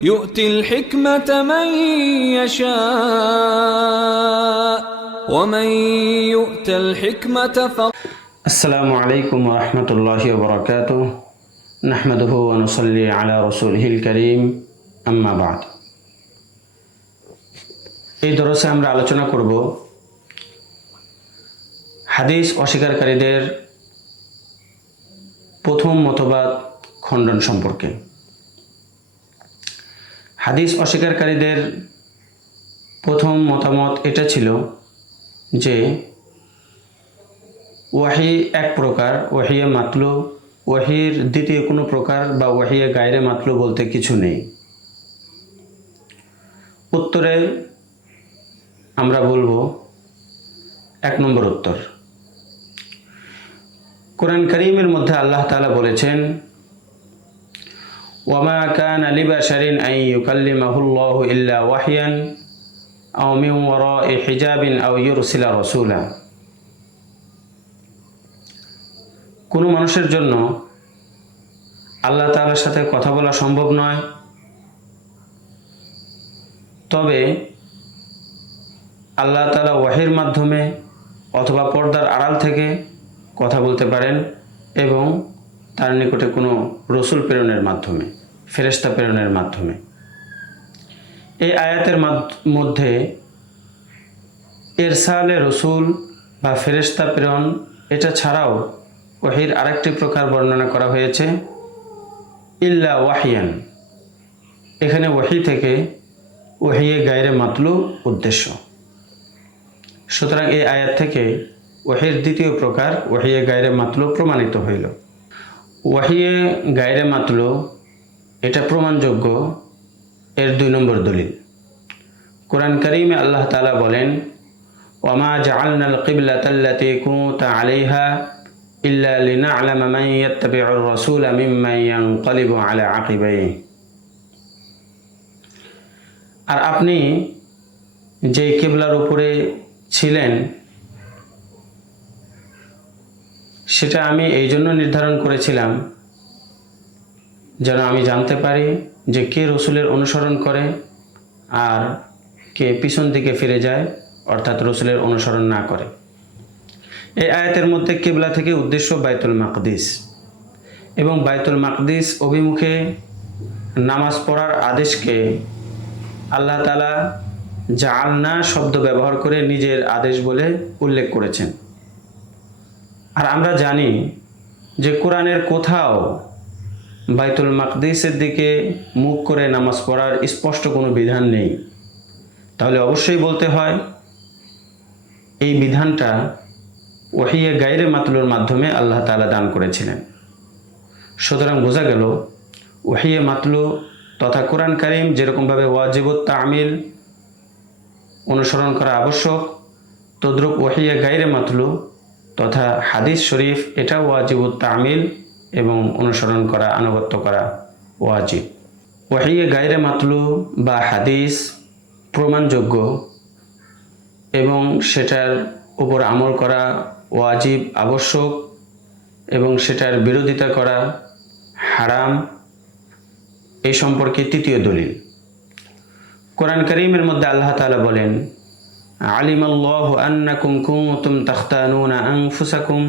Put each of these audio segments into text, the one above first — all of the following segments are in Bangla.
يؤتي الحكمة من يشاء ومن يؤت الحكمة السلام عليكم ورحمة الله وبركاته نحمده ونصلي على رسوله الكريم أما بعد এই দরসে আমরা আলোচনা করব হাদিস অস্বীকারীদের প্রথম মতবাদ খণ্ডন সম্পর্কে। হাদিস অস্বীকারীদের প্রথম মতামত এটা ছিল যে ওয়াহি এক প্রকার, ওয়াহিয়ে মাতলু, ওয়াহির দ্বিতীয় কোনো প্রকার বা ওয়াহিয়ে গায়রে মাতলু বলতে কিছু নেই। উত্তরে আমরা বলবো 1 নম্বর উত্তর, কোরআন কারীমের মধ্যে আল্লাহ তাআলা বলেছেন, ওয়ামা কানা লিবাশারিন আন ইউকাল্লিমাহুল্লাহু ইল্লা ওয়াহয়ান আও মিন ওয়ারাই হিজাবিন আও ইউরসিলা রাসূলা। কোনো মানুষের জন্য আল্লাহ তাআলার সাথে কথা বলা সম্ভব নয়, তবে আল্লাহ তাআলা ওয়াহির মাধ্যমে অথবা পর্দার আড়াল থেকে কথা বলতে পারেন এবং তার নিকটে কোনো রসুল প্রেরণের মাধ্যমে, ফেরেশতা প্রেরণের মাধ্যমে। এই আয়াতের মধ্যে ইরসালে রসুল বা ফেরেশতা প্রেরণ এটা ছাড়াও ওয়াহির আরেকটি প্রকার বর্ণনা করা হয়েছে, ইল্লা ওয়াহিয়ান। এখানে ওয়াহি থেকে ওয়াহিয়ে গায়রে মাতলু উদ্দেশ্য। সুতরাং এই আয়াত থেকে ওয়াহির দ্বিতীয় প্রকার ওয়াহিয়ে গায়রে মাতলু প্রমাণিত হইল। ওয়াহিয়ে গায়রে মাতলু এটা প্রমাণযোগ্য এর 2 নম্বর দলিল। কোরআন কারীমে আল্লাহ তাআলা বলেন, ওয়ামা জাআলনাল কিবলাতাল্লাতী কুনতা আলাইহা ইল্লা লিনা'লামা মান ইয়াত্তাবি'ুর রাসূলা মিম্মান ইয়ানকালিবু আলা আকিবাইহি। আর আপনি যে কিবলার উপরে ছিলেন সেটা আমি এই জন্য নির্ধারণ করেছিলাম যেন আমি জানতে পারি যে কে রসুলের অনুসরণ করে আর কে পিছন দিকে ফিরে যায়, অর্থাৎ রসুলের অনুসরণ না করে। এই আয়াতের মধ্যে কিবলা থেকে উদ্দেশ্য বাইতুল মাকদিস, এবং বাইতুল মাকদিস অভিমুখে নামাজ পড়ার আদেশকে আল্লাহ তাআলা জাআলনা শব্দ ব্যবহার করে নিজের আদেশ বলে উল্লেখ করেছেন। আর আমরা জানি যে কোরআনের কোথাও বাইতুল মাকদিসের দিকে মুখ করে নামাজ পড়ার স্পষ্ট কোনো বিধান নেই। তাহলে অবশ্যই বলতে হয় এই বিধানটা ওয়াহিয়ে গায়রে মাতলুর মাধ্যমে আল্লাহ তাআলা দান করেছিলেন। সুতরাং বোঝা গেল ওয়াহিয়ে মাতলু তথা কোরআন কারীম যেরকমভাবে ওয়াজিবুত তামিল অনুসরণ করা আবশ্যক, তদ্রূপ ওয়াহিয়ে গায়রে মাতলু তথা হাদিস শরীফ এটা ওয়াজিবুত তামিল এবং অনুসরণ করা, আনুগত্য করা ওয়াজিব। ওয়াহিয়ে গায়রে মাতলু বা হাদিস প্রমাণযোগ্য এবং সেটার উপর আমল করা ওয়াজিব, আবশ্যক, এবং সেটার বিরোধিতা করা হারাম, এই সম্পর্কে 3য় দলিল। কোরআন কারীমের মধ্যে আল্লাহ তাআলা বলেন, আলিমাল্লাহু আন্নাকুম কুনতুম তাখতানুনা আনফুসাকুম।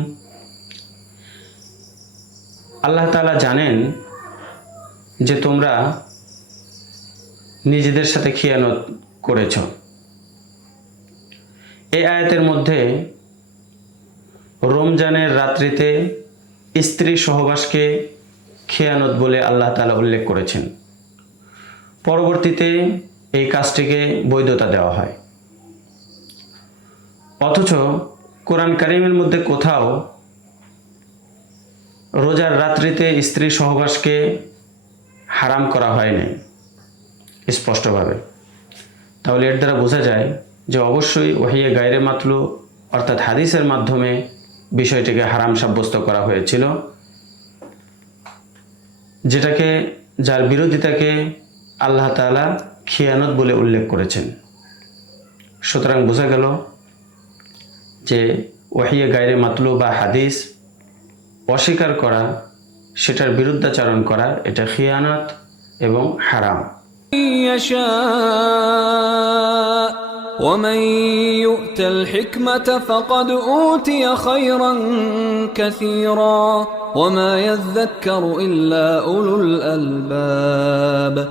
আল্লাহ তাআলা জানেন যে তোমরা নিজেদের সাথে খিয়ানত করেছ। এই আয়াতের মধ্যে রমজানের রাত্রিতে স্ত্রী সহবাসকে খিয়ানত বলে আল্লাহ তাআলা উল্লেখ করেছেন। পরবর্তীতে এই কাজটিকে বৈধতা দেওয়া হয়। অথচ কোরআন কারীমের মধ্যে কোথাও রোজার রাত্রিতে স্ত্রী সহবাসকে হারাম করা হয়নি স্পষ্টভাবে। তাহলে এর দ্বারা বোঝা যায় যে অবশ্যই ওয়াহিয়ে গায়রে মাতলু অর্থাৎ হাদিসের মাধ্যমে বিষয়টিকে হারাম সাব্যস্ত করা হয়েছিল, যেটাকে, যার বিরোধিতাকে আল্লাহ তাআলা খিয়ানত বলে উল্লেখ করেছেন। সুতরাং বোঝা গেল যে ওয়াহিয়ে গায়রে মাতলু বা হাদিস অস্বীকার করা, সেটার বিরুদ্ধাচরণ করা, এটা খিয়ানত এবং হারাম। يشاء ومن يؤت الحكمة فقد أوتي خيرا كثيرا وما يذكر إلا أولو الألباب